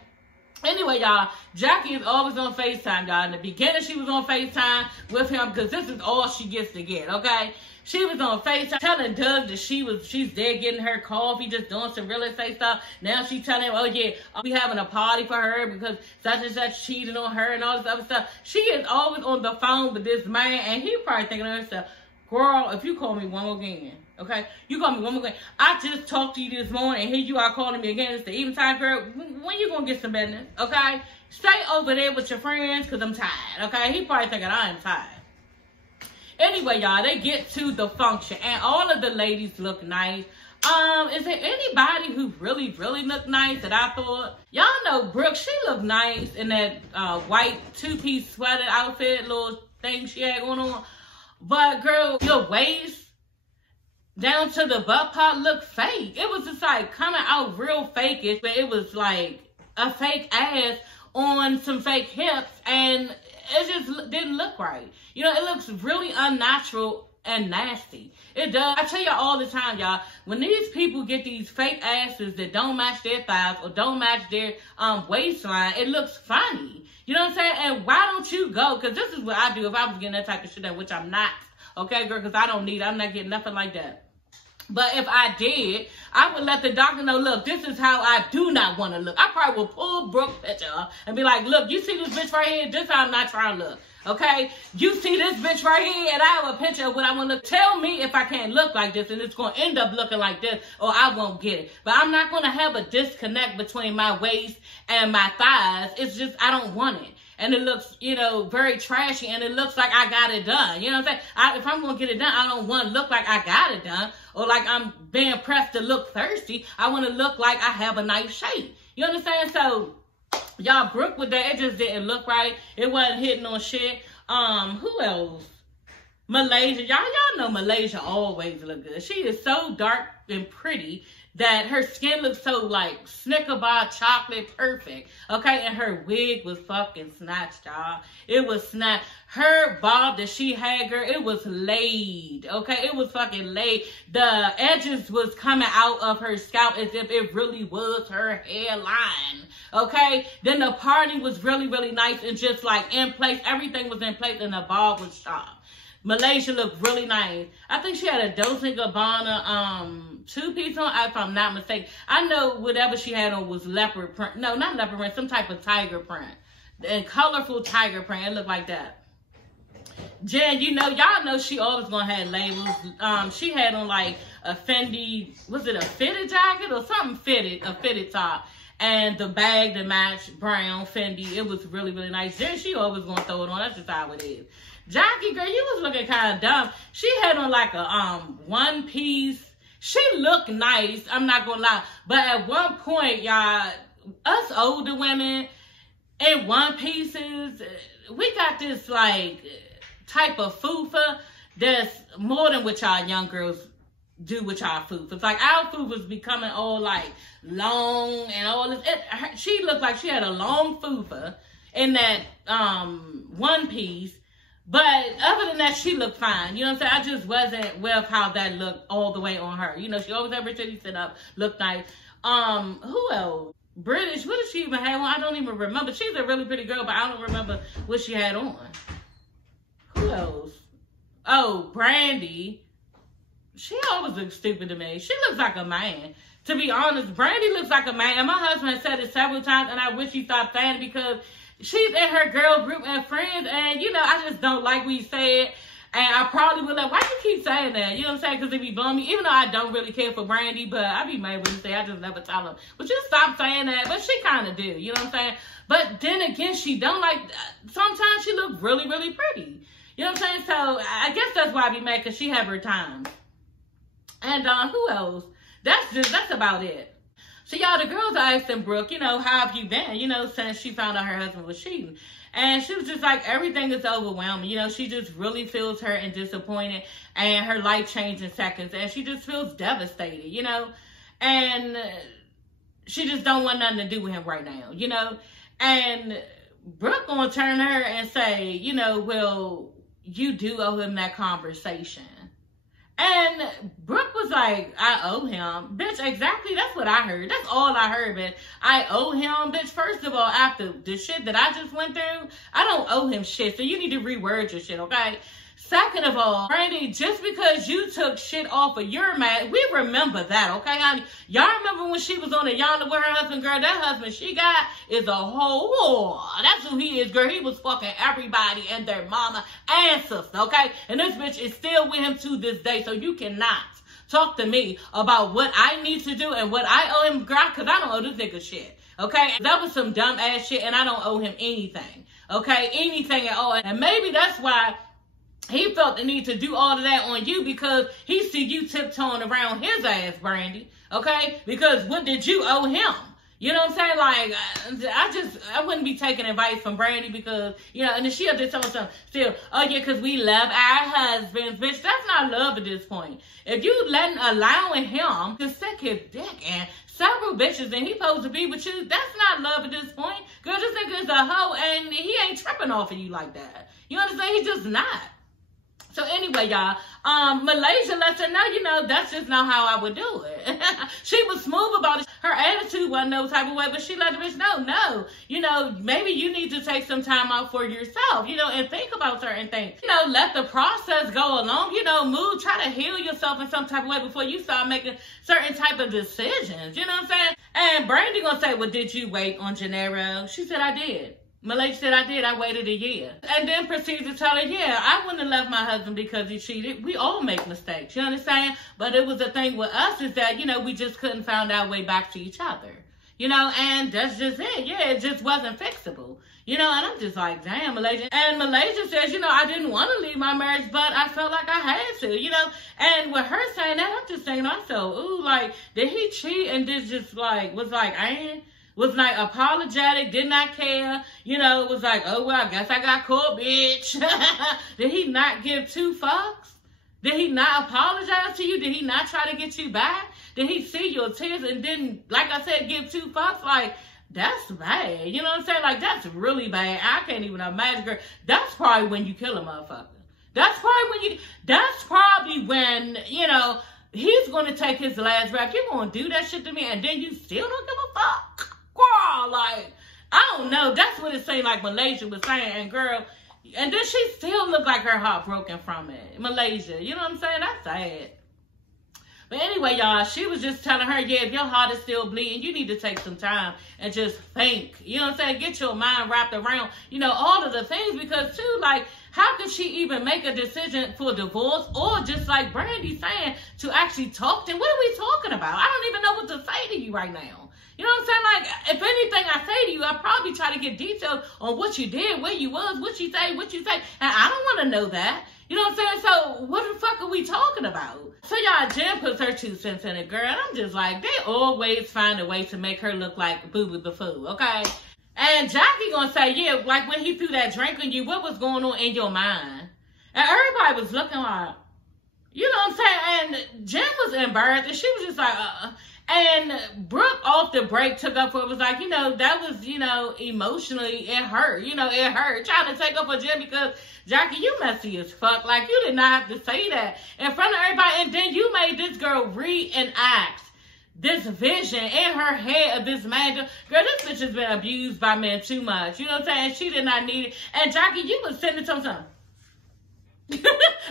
Anyway, y'all, Jackie is always on FaceTime, y'all. In the beginning, she was on FaceTime with him because this is all she gets to get, okay? She was on FaceTime telling Doug that she's there getting her coffee, just doing some real estate stuff. Now she's telling him, oh, yeah, we having a party for her because such and such cheated on her and all this other stuff. She is always on the phone with this man, and he probably thinking to herself, girl, if you call me one more again, okay? You call me one more again. I just talked to you this morning, and here you are calling me again. It's the evening time, girl. When you gonna get some business, okay? Stay over there with your friends, because I'm tired, okay? He probably thinking I am tired. Anyway, y'all, they get to the function, and all of the ladies look nice. Is there anybody who really looked nice that I thought? Y'all know Brooke, she looked nice in that white two-piece sweater outfit, little thing she had going on. But, girl, your waist down to the butt part looked fake. It was just, like, coming out real fakeish, but it was, like, a fake ass on some fake hips, and it just didn't look right. You know, it looks really unnatural and nasty. It does. I tell y'all all the time, y'all, when these people get these fake asses that don't match their thighs or don't match their waistline, it looks funny. You know what I'm saying? And why don't you go? Because this is what I do if I was getting that type of shit, which I'm not. Okay, girl, because I'm not getting nothing like that. But if I did, I would let the doctor know, look, this is how I do not want to look. I probably would pull Brooke's picture up and be like, look, you see this bitch right here? This is how I'm not trying to look. Okay? You see this bitch right here? And I have a picture of what I want to look. Tell me if I can't look like this and it's going to end up looking like this or I won't get it. But I'm not going to have a disconnect between my waist and my thighs. It's just, I don't want it. And it looks, you know, very trashy. And it looks like I got it done. You know what I'm saying? If I'm going to get it done, I don't want to look like I got it done. Or like I'm being pressed to look thirsty. I want to look like I have a nice shape. You understand? So, y'all, Brooke with that, it just didn't look right. It wasn't hitting on shit. Who else? Malaysia. Y'all know Malaysia always look good. She is so dark and pretty that her skin looks so like Snicker bar chocolate perfect. Okay, and her wig was fucking snatched, y'all. It was snatched. Her bob that she had, girl, it was laid. Okay, it was fucking laid. The edges was coming out of her scalp as if it really was her hairline. Okay, then the party was really nice and just like in place. Everything was in place and the bob was sharp. Malaysia looked really nice. I think she had a Dolce & Gabbana two-piece on, if I'm not mistaken. I know whatever she had on was leopard print. No, not leopard print. Some type of tiger print. And colorful tiger print. It looked like that. Jen, you know, y'all know she always gonna have labels. She had on like a Fendi, was it a fitted jacket or something fitted, a fitted top. And the bag that matched brown Fendi. It was really nice. Jen, she always gonna throw it on. That's just how it is. Jackie, girl, you was looking kind of dumb. She had on like a one piece. She looked nice, I'm not gonna lie. But at one point, y'all, us older women in one pieces, we got this like type of fufa that's more than what y'all young girls do with y'all fufa's. Like our fufa's becoming all like long and all this. She looked like she had a long fufa in that one piece. But other than that, she looked fine. You know what I'm saying? I just wasn't with how that looked all the way on her. You know, she always had her titties set up, looked nice. Who else? British. What did she even have on? I don't even remember. She's a really pretty girl, but I don't remember what she had on. Who else? Oh, Brandy. She always looks stupid to me. She looks like a man. To be honest, Brandy looks like a man. And my husband said it several times, and I wish he stopped saying it because she's in her girl group and friends, and, you know, I just don't like what he said. And I probably would like, why you keep saying that? You know what I'm saying? Because it be blowing me. Even though I don't really care for Brandy, but I be mad when you say, I just never tell them. But you stop saying that. But she kind of do. You know what I'm saying? But then again, she don't like, sometimes she look really, really pretty. You know what I'm saying? So I guess that's why I be mad, because she have her times. And who else? That's about it. So y'all, the girls are asking Brooke, you know, how have you been? You know, since she found out her husband was cheating. And she was just like, everything is overwhelming. You know, she just really feels hurt and disappointed, and her life changed in seconds. And she just feels devastated, you know. And she just don't want nothing to do with him right now, you know. And Brooke gonna turn to her and say, you know, well, you do owe him that conversation. And Brooke was like, I owe him. Bitch, exactly. That's what I heard. That's all I heard, bitch. I owe him, bitch. First of all, after the shit that I just went through, I don't owe him shit. So you need to reword your shit, okay? Second of all, Brandy, just because you took shit off of your man, we remember that, okay, honey? Y'all remember when she was on the yonder with her husband, girl? That husband she got is a whole whore. That's who he is, girl. He was fucking everybody and their mama and sister, okay? And this bitch is still with him to this day, so you cannot talk to me about what I need to do and what I owe him, girl, because I don't owe this nigga shit, okay? That was some dumb ass shit, and I don't owe him anything, okay? Anything at all. And maybe that's why he felt the need to do all of that on you, because he see you tiptoeing around his ass, Brandy, okay? Because what did you owe him? You know what I'm saying? Like, I wouldn't be taking advice from Brandy, because, you know, and then she'll just tell something still, oh yeah, because we love our husbands. Bitch, that's not love at this point. If you allowing him to stick his dick in several bitches and he supposed to be with you, that's not love at this point. Girl, this nigga is a hoe, and he ain't tripping off of you like that. You understand? He just not. So anyway, y'all, Malaysia lets her know, you know, that's just not how I would do it. She was smooth about it. Her attitude wasn't no type of way, but she let the bitch know, no, you know, maybe you need to take some time out for yourself, you know, and think about certain things. You know, let the process go along, you know, try to heal yourself in some type of way before you start making certain type of decisions, you know what I'm saying? And Brandy gonna say, well, did you wait on Gennaro? She said, I did. Malaysia said, I did. I waited a year. And then proceeded to tell her, yeah, I wouldn't have left my husband because he cheated. We all make mistakes. You understand? But it was the thing with us is that, you know, we just couldn't find our way back to each other. You know, and that's just it. Yeah, it just wasn't fixable. You know, and I'm just like, damn, Malaysia. And Malaysia says, you know, I didn't want to leave my marriage, but I felt like I had to, you know. And with her saying that, I'm just saying myself, ooh, like, did he cheat and just like, was like, was like apologetic, did not care, you know, it was like, oh, well, I guess I got caught, bitch. Did he not give two fucks? Did he not apologize to you? Did he not try to get you back? Did he see your tears and didn't, like I said, give two fucks? Like, that's bad. You know what I'm saying? Like, that's really bad. I can't even imagine, girl. That's probably when you kill a motherfucker. That's probably when, you know, he's going to take his last breath. You're going to do that shit to me and then you still don't give a fuck? Girl, like, I don't know. That's what it seemed like Malaysia was saying. And girl, and then she still looked like her heart broken from it. Malaysia, you know what I'm saying? That's sad. But anyway, y'all, she was just telling her, yeah, if your heart is still bleeding, you need to take some time and just think. You know what I'm saying? Get your mind wrapped around, you know, all of the things. Because, too, like, how can she even make a decision for divorce? Or just like Brandy saying, to actually talk to him? What are we talking about? I don't even know what to say to you right now. You know what I'm saying? Like, if anything I say to you, I'll probably try to get details on what you did, where you was, what you say. And I don't want to know that. You know what I'm saying? So, what the fuck are we talking about? So, y'all, Jen puts her 2 cents in it, girl. And I'm just like, they always find a way to make her look like Boo-Boo the Fool, okay? And Jackie gonna say, yeah, like when he threw that drink on you, what was going on in your mind? And everybody was looking like, you know what I'm saying? And Jen was embarrassed. And she was just like, And Brooke, off the break, took up for it. Was like, you know, that was, you know, emotionally, it hurt. You know, it hurt. Trying to take up for Jen because, Jackie, you messy as fuck. Like, you did not have to say that in front of everybody. And then you made this girl reenact this vision in her head of this man. Girl, this bitch has been abused by men too much. You know what I'm saying? She did not need it. And, Jackie, you was sitting to something.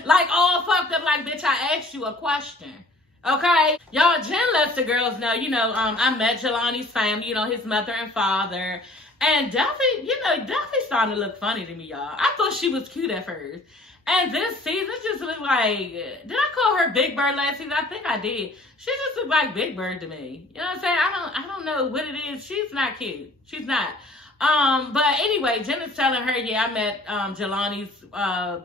Like, all fucked up. Like, bitch, I asked you a question. Okay, y'all, Jen lets the girls know, you know, I met Jelani's family, you know, his mother and father. And Duffy, you know, Duffy started to look funny to me, y'all. I thought she was cute at first. And this season just looked like, did I call her Big Bird last season? I think I did. She just looked like Big Bird to me. You know what I'm saying? I don't know what it is. She's not cute. She's not. But anyway, Jen is telling her, yeah, I met Jelani's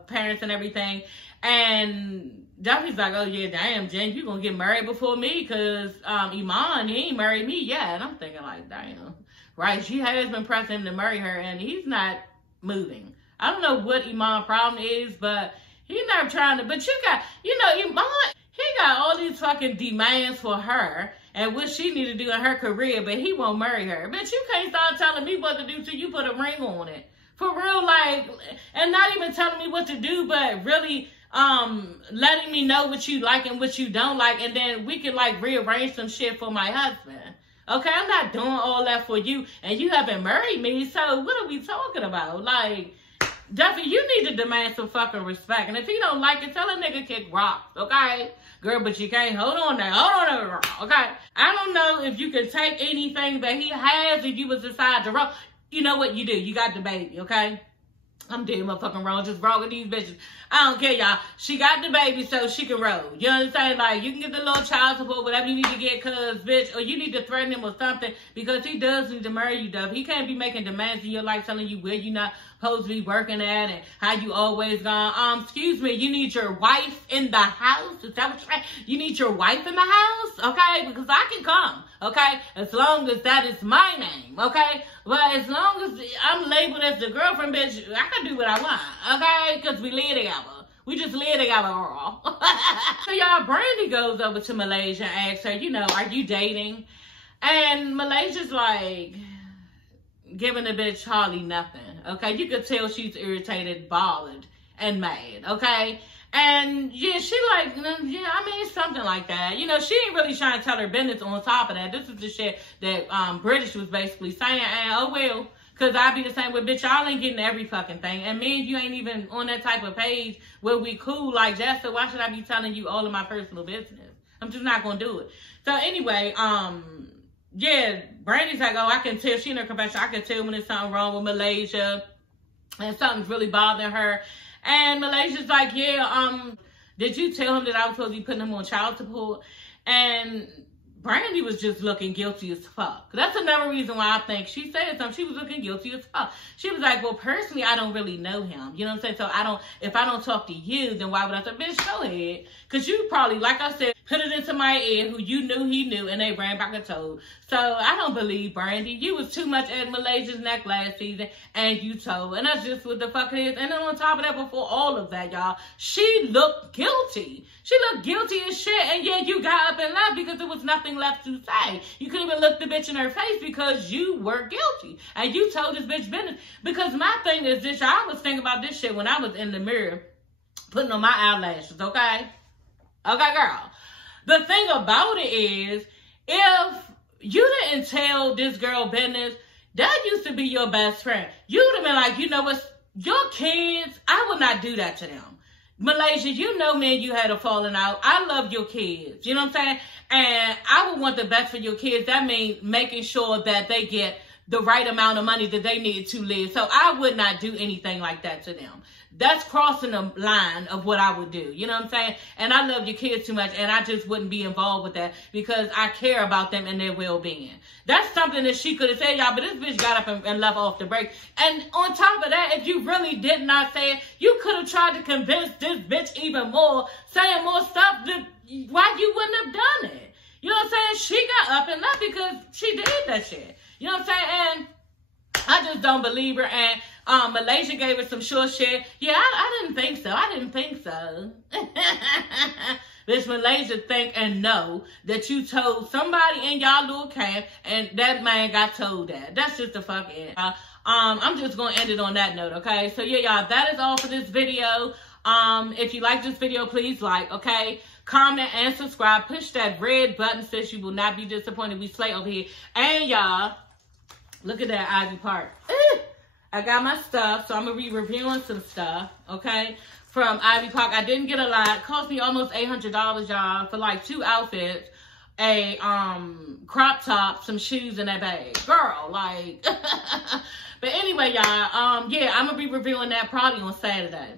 parents and everything. And Duffy's like, oh yeah, damn, Jen, you gonna get married before me? Cause Iman, he ain't married me yet. And I'm thinking like, damn. Right, she has been pressing him to marry her and he's not moving. I don't know what Iman's problem is, but he's not trying to, but you got, you know, Iman, he got all these fucking demands for her and what she need to do in her career, but he won't marry her. Bitch, you can't start telling me what to do till you put a ring on it. For real, like, and not even telling me what to do, but really letting me know what you like and what you don't like, and then we can like rearrange some shit for my husband. Okay, I'm not doing all that for you, and you haven't married me, so what are we talking about? Like, Duffy, you need to demand some fucking respect, and if he don't like it, tell a nigga kick rocks, okay? Girl, but you can't, hold on now, girl, okay? I don't know if you can take anything that he has if you was decide to roll. You know what you do, you got the baby, okay? I'm dead motherfucking wrong, just wrong with these bitches. I don't care, y'all. She got the baby so she can roll. You understand? Like, you can get the little child support, whatever you need to get, cuz, bitch, or you need to threaten him or something, because he does need to marry you, Duff. He can't be making demands in your life, telling you where you're not supposed to be working at and how you always gone. Excuse me, you need your wife in the house? Is that what you're saying? You need your wife in the house? Okay? Because I can come, okay? As long as that is my name, okay? But as long as I'm labeled as the girlfriend, bitch, I can do what I want, okay? Because we live together. We just live together, girl. So, y'all, Brandy goes over to Malaysia and asks her, you know, are you dating? And Malaysia's like, giving the bitch hardly nothing, okay? You could tell she's irritated, bothered, and mad, okay? And, yeah, she like, yeah, I mean, something like that. You know, she ain't really trying to tell her business on top of that. This is the shit that British was basically saying, and, oh, well, because I be the same with, bitch, y'all ain't getting every fucking thing. And me and you ain't even on that type of page where we cool like that, so why should I be telling you all of my personal business? I'm just not going to do it. So, anyway, yeah, Brandy's like, oh, I can tell, she in her confession, I can tell when there's something wrong with Malaysia and something's really bothering her. And Malaysia's like, yeah, did you tell him that I was supposed to be putting him on child support? And Brandy was just looking guilty as fuck. That's another reason why I think she said something. She was looking guilty as fuck. She was like, well, personally, I don't really know him. You know what I'm saying? So if I don't talk to you, then why would I say, bitch, go ahead. Because you probably, like I said, put it into my ear who you knew he knew, and they ran back and told. So I don't believe Brandy. You was too much at Malaysia's neck last season, and you told. And that's just what the fuck it is. And then on top of that, before all of that, y'all, she looked guilty. She looked guilty as shit, and yeah, you got up and left because there was nothing left to say. You couldn't even look the bitch in her face because you were guilty. And you told this bitch business. Because my thing is this, I was thinking about this shit when I was in the mirror putting on my eyelashes, okay? Okay, girl. The thing about it is, if you didn't tell this girl business, that used to be your best friend. You would have been like, you know what, your kids, I would not do that to them. Malaysia, you know me and you had a falling out. I love your kids. You know what I'm saying? And I would want the best for your kids. That means making sure that they get the right amount of money that they need to live. So I would not do anything like that to them. That's crossing the line of what I would do. You know what I'm saying? And I love your kids too much, and I just wouldn't be involved with that because I care about them and their well-being. That's something that she could have said, y'all, but this bitch got up and left off the break. And on top of that, if you really did not say it, you could have tried to convince this bitch even more, saying more stuff that why you wouldn't have done it. You know what I'm saying? She got up and left because she did that shit. You know what I'm saying? And I just don't believe her. And Malaysia gave her some short shit. Yeah, I didn't think so. I didn't think so. Bitch, Malaysia think and know that you told somebody in y'all little camp and that man got told that. That's just the fuck it. I'm just going to end it on that note, okay? So, yeah, y'all, that is all for this video. If you like this video, please like, okay? Comment and subscribe. Push that red button, sis. You will not be disappointed. We slay over here. And, y'all, look at that Ivy Park. I got my stuff, so I'm going to be reviewing some stuff, okay, from Ivy Park. I didn't get a lot. It cost me almost $800, y'all, for like 2 outfits, a crop top, some shoes, and that bag. Girl, like, but anyway, y'all, yeah, I'm going to be reviewing that probably on Saturday.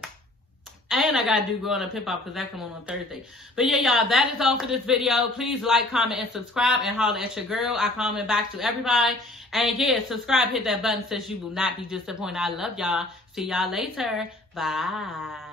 And I got to do Growing Up Hip Hop because that come on Thursday. But yeah, y'all, that is all for this video. Please like, comment, and subscribe and holler at your girl. I comment back to everybody. And yeah, subscribe, hit that button so you will not be disappointed. I love y'all. See y'all later. Bye.